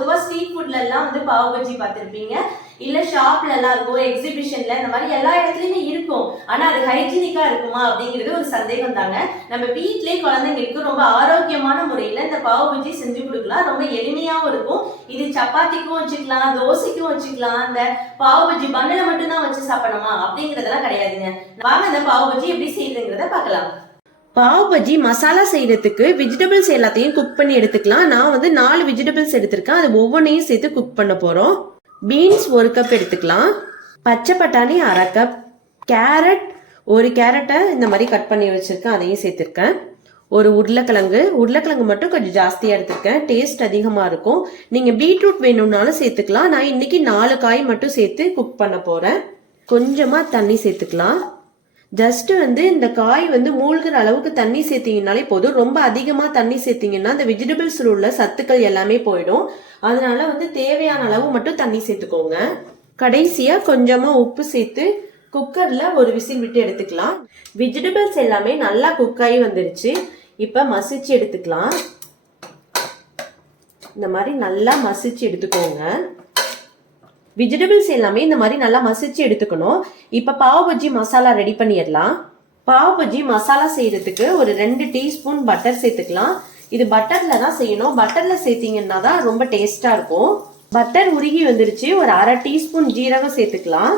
பொதுவா ஸ்ட்ரீட் ஃபுட்ல எல்லாம் வந்து பாவ் பஜ்ஜி பார்த்திருப்பீங்க, இல்ல ஷாப்ல எல்லாம் இருக்கும், எக்ஸிபிஷன்ல இந்த மாதிரி எல்லா இடத்துலயுமே இருக்கும். ஆனா அது ஹைஜீனிக்கா இருக்குமா அப்படிங்கிறது ஒரு சந்தேகம் தாங்க. நம்ம வீட்லயே குழந்தைங்களுக்கு ரொம்ப ஆரோக்கியமான முறையில இந்த பாவ் பஜ்ஜி செஞ்சு கொடுக்கலாம். ரொம்ப எளிமையாவும் இருக்கும். இது சப்பாத்திக்கும் வச்சுக்கலாம், தோசைக்கும் வச்சுக்கலாம். இந்த பாவ் பஜ்ஜி பன்னில மட்டும் தான் வச்சு சாப்பிடணுமா அப்படிங்கறதெல்லாம் கிடையாதுங்க. வாங்க இந்த பாவ் பஜ்ஜி எப்படி செய்யுதுங்கிறத பார்க்கலாம். பாவ் பஜ்ஜி மசாலா செய்யறதுக்கு வெஜிடபிள்ஸ் எல்லாத்தையும் குக் பண்ணி எடுத்துக்கலாம். நான் வந்து 4 வெஜிடபிள்ஸ் எடுத்திருக்கேன். அது ஒவ்வொன்றையும் சேர்த்து குக் பண்ண போறோம். பீன்ஸ் 1 கப் எடுத்துக்கலாம், பச்சை பட்டாணி 1/2 கப், கேரட் 1 கேரட்டை இந்த மாதிரி கட் பண்ணி வச்சிருக்கேன், அதையும் சேர்த்திருக்கேன். ஒரு உருளைக்கிழங்கு மட்டும் கொஞ்சம் ஜாஸ்தியா எடுத்திருக்கேன், டேஸ்ட் அதிகமா இருக்கும். நீங்க பீட்ரூட் வேணும்னாலும் சேர்த்துக்கலாம். நான் இன்னைக்கு 4 காய் மட்டும் சேர்த்து குக் பண்ண போறேன். கொஞ்சமா தண்ணி சேர்த்துக்கலாம். ஜஸ்ட் வந்து இந்த காய் வந்து மூழ்கிற அளவுக்கு தண்ணி சேர்த்தீங்கன்னாலே போதும். ரொம்ப அதிகமா தண்ணி சேர்த்தீங்கன்னா இந்த வெஜிடபிள்ஸ்ல உள்ள சத்துக்கள் எல்லாமே போயிடும். அதனால வந்து தேவையான அளவு மட்டும் தண்ணி சேர்த்துக்கோங்க. கடைசியா கொஞ்சமா உப்பு சேர்த்து குக்கர்ல ஒரு விசில் விட்டு எடுத்துக்கலாம். வெஜிடபிள்ஸ் எல்லாமே நல்லா குக் ஆகி வந்துருச்சு. இப்ப மசிச்சு எடுத்துக்கலாம். இந்த மாதிரி நல்லா மசிச்சு எடுத்துக்கோங்க. வெஜிடபிள்ஸ் எல்லாமே இந்த மாதிரி நல்லா மசிச்சு எடுத்துக்கணும். இப்ப பாவ் பஜ்ஜி மசாலா ரெடி பண்ணிடலாம். பாவ் பஜ்ஜி மசாலா செய்யறதுக்கு ஒரு 2 டீஸ்பூன் பட்டர் சேர்த்துக்கலாம். இது பட்டர்ல தான் செய்யணும். பட்டர்ல சேர்த்தீங்கன்னா தான் ரொம்ப டேஸ்டா இருக்கும். பட்டர் உருகி வந்துருச்சு. ஒரு 1/2 டீஸ்பூன் ஜீரகம் சேர்த்துக்கலாம்.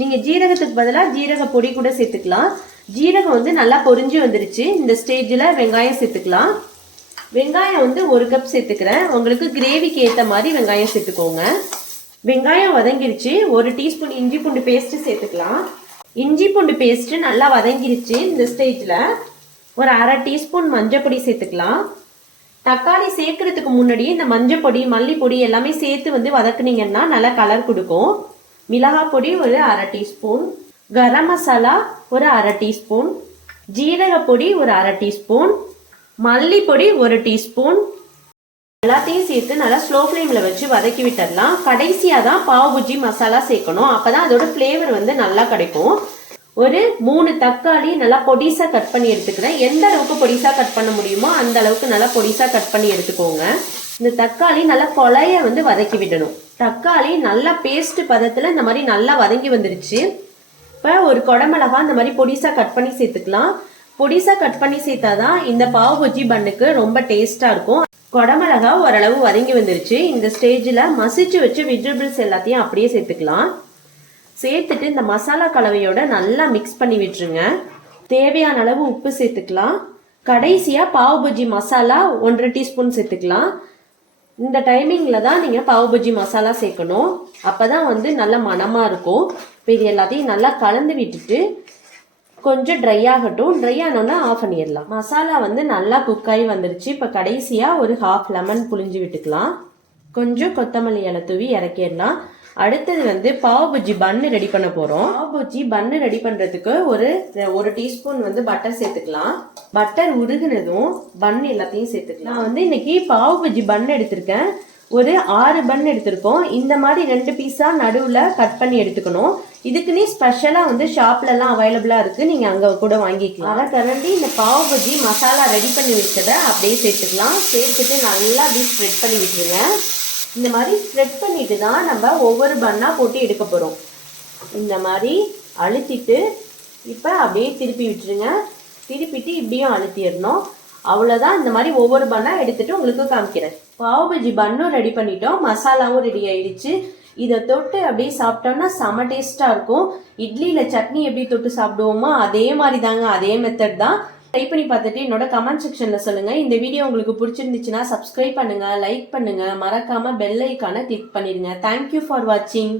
நீங்க ஜீரகத்துக்கு பதிலாக ஜீரக பொடி கூட சேர்த்துக்கலாம். ஜீரகம் வந்து நல்லா பொரிஞ்சு வந்துருச்சு. இந்த ஸ்டேஜ்ல வெங்காயம் சேர்த்துக்கலாம். வெங்காயம் வந்து 1 கப் சேர்த்துக்கிறேன். உங்களுக்கு கிரேவிக்கு ஏற்ற மாதிரி வெங்காயம் சேர்த்துக்கோங்க. வெங்காயம் வதங்கிருச்சு. 1 டீஸ்பூன் இஞ்சி பூண்டு பேஸ்ட் சேர்த்துக்கலாம். இஞ்சி பூண்டு பேஸ்ட் நல்லா வதங்கிருச்சு. இந்த ஸ்டேஜ்ல ஒரு 1/2 டீஸ்பூன் மஞ்சள் பொடி சேர்த்துக்கலாம். தக்காளி சேர்க்கறதுக்கு முன்னாடியே இந்த மஞ்சள் பொடி, மல்லிப்பொடி எல்லாமே சேர்த்து வந்து வதக்குனீங்கன்னா நல்லா கலர் கொடுக்கும். மிளகாய் பொடி ஒரு 1/2 டீஸ்பூன், கரம் மசாலா ஒரு 1/2 டீஸ்பூன், ஜீரக பொடி ஒரு 1/2 டீஸ்பூன், மல்லிப்பொடி 1 டீஸ்பூன் எல்லாத்தையும் சேர்த்து நல்லா ஸ்லோ ஃப்ளேம்ல வச்சு வதக்கி விட்டுடலாம். கடைசியா தான் பாவ் பஜ்ஜி மசாலா சேர்க்கணும். அப்பதான் அதோட ஃப்ளேவர் வந்து நல்லா கிடைக்கும். ஒரு 3 தக்காளி நல்லா பொடிசா கட் பண்ணி எடுத்துக்கிறேன். எந்த அளவுக்கு பொடிசா கட் பண்ண முடியுமோ அந்த அளவுக்கு நல்லா பொடிசா கட் பண்ணி எடுத்துக்கோங்க. இந்த தக்காளி நல்லா கொலைய வந்து வதக்கி விடணும். தக்காளி நல்லா பேஸ்ட் பதத்துல இந்த மாதிரி நல்லா வதங்கி வந்துருச்சு. இப்ப ஒரு குடமிளகா இந்த மாதிரி பொடிசா கட் பண்ணி சேர்த்துக்கலாம். பொடிசா கட் பண்ணி சேர்த்தாதான் இந்த பாவ் பஜ்ஜி பன்னுக்கு ரொம்ப டேஸ்டா இருக்கும். குடமிளகா ஓரளவு வதங்கி வந்துருச்சு. இந்த ஸ்டேஜ்ல மசிச்சு வச்சு வெஜிடபிள்ஸ் எல்லாத்தையும் அப்படியே சேர்த்துக்கலாம். சேர்த்துட்டு இந்த மசாலா கலவையோட நல்லா மிக்ஸ் பண்ணி விட்டுருங்க. தேவையான அளவு உப்பு சேர்த்துக்கலாம். கடைசியா பாவ் பஜ்ஜி மசாலா 1/2 டீஸ்பூன் சேர்த்துக்கலாம். இந்த டைமிங்ல தான் நீங்க பாவ் பஜ்ஜி மசாலா சேர்க்கணும். அப்பதான் வந்து நல்ல மணமா இருக்கும். இப்போ இது எல்லாத்தையும் நல்லா கலந்து விட்டுட்டு கொஞ்சம் ட்ரை ஆகட்டும். ட்ரை ஆனோன்னா ஆஃப் பண்ணிடலாம். மசாலா வந்து நல்லா குக் ஆகி வந்துருச்சு. இப்போ கடைசியா ஒரு 1/2 லெமன் புளிஞ்சு விட்டுக்கலாம். கொஞ்சம் கொத்தமல்லி இலை தூவி இறக்கிடலாம். அடுத்தது வந்து பாவ் பஜ்ஜி பன்னு ரெடி பண்ண போறோம். பாவ் பஜ்ஜி பன்னு ரெடி பண்றதுக்கு ஒரு டீஸ்பூன் வந்து பட்டர் சேர்த்துக்கலாம். பட்டர் உருகுனதும் பன் எல்லாத்தையும் சேர்த்துக்கலாம். நான் வந்து இன்னைக்கு பாவ் பஜ்ஜி பன் எடுத்திருக்கேன். ஒரு 6 பன் எடுத்திருக்கோம். இந்த மாதிரி 2 பீஸா நடுவுல கட் பண்ணி எடுத்துக்கணும். இதுக்குன்னே ஸ்பெஷலா வந்து ஷாப்ல எல்லாம் அவைலபிளா இருக்கு. நீங்க அங்க கூட வாங்கிக்கலாம். அரை கரண்டி இந்த பாவ் பஜ்ஜி மசாலா ரெடி பண்ணி வச்சதை அப்படியே சேர்த்துக்கலாம். சேர்த்துட்டு நல்லா அப்படியே ஸ்ப்ரெட் பண்ணி விட்டுருங்க. இந்த மாதிரி ஸ்ப்ரெட் பண்ணிட்டு தான் நம்ம ஒவ்வொரு பன்னா போட்டு எடுக்க போறோம். இந்த மாதிரி அழுத்திட்டு இப்ப அப்படியே திருப்பி விட்டுருங்க. திருப்பிட்டு இப்படியும் அழுத்திடணும். அவ்வளவுதான். இந்த மாதிரி ஒவ்வொரு பன்னா எடுத்துட்டு உங்களுக்கு காமிக்கிறேன். பாவ் பஜ்ஜி பன்னும் ரெடி பண்ணிட்டோம். மசாலாவும் ரெடி ஆயிடுச்சு. இதை தொட்டு அப்படியே சாப்பிட்டோம்னா செம டேஸ்டா இருக்கும். இட்லியில சட்னி எப்படி தொட்டு சாப்பிடுவோமோ அதே மாதிரி தாங்க, அதே மெத்தட் தான். ட்ரை பண்ணி பார்த்துட்டு என்னோட கமெண்ட் செக்ஷன்ல சொல்லுங்க. இந்த வீடியோ உங்களுக்கு பிடிச்சிருந்துச்சுன்னா சப்ஸ்கிரைப் பண்ணுங்க, லைக் பண்ணுங்க, மறக்காம பெல் ஐகானை கிளிக் பண்ணிடுங்க. தேங்க்யூ ஃபார் வாட்சிங்.